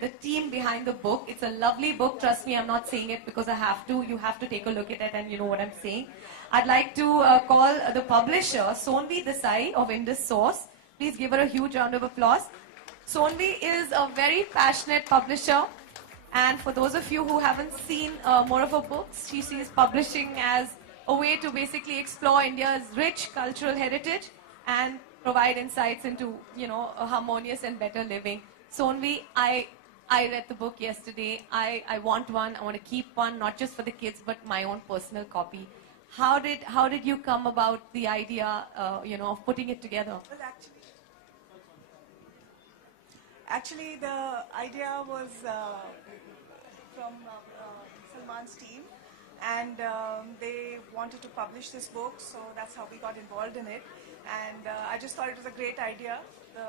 The team behind the book. It's a lovely book. Trust me, I'm not saying it because I have to. You have to take a look at it and you know what I'm saying. I'd like to call the publisher, Sonvi Desai of Indus Source. Please give her a huge round of applause. Sonvi is a very passionate publisher. And for those of you who haven't seen more of her books, she sees publishing as a way to basically explore India's rich cultural heritage and provide insights into, a harmonious and better living. Sonvi, I read the book yesterday. I want one. I want to keep one, not just for the kids, but my own personal copy. How did you come about the idea, of putting it together? Well, actually, the idea was from Salman's team, and they wanted to publish this book, so that's how we got involved in it. And I just thought it was a great idea. The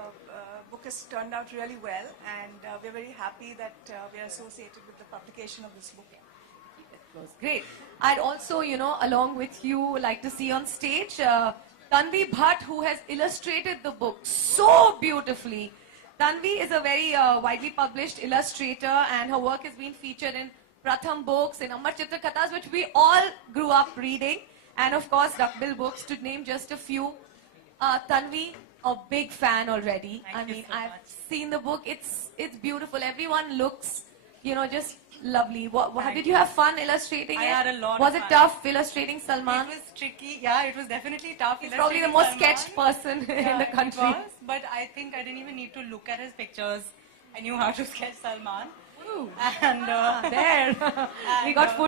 book has turned out really well, and we're very happy that we are associated with the publication of this book. Great. I'd also, along with you, like to see on stage Tanvi Bhatt, who has illustrated the book so beautifully. Tanvi is a very widely published illustrator, and her work has been featured in Pratham books, in Amar Chitra Kathas, which we all grew up reading, and of course Duckbill books, to name just a few. Tanvi, a big fan already. I've seen the book. It's beautiful. Everyone looks, just lovely. Did you have fun illustrating it? I had a lot Was of it fun. tough illustrating Salman? It was tricky. Yeah, it was definitely tough. He's probably the most Salman. sketched person in the country. It was, but I think I didn't even need to look at his pictures. I knew how to sketch Salman. Ooh. And there. We got food.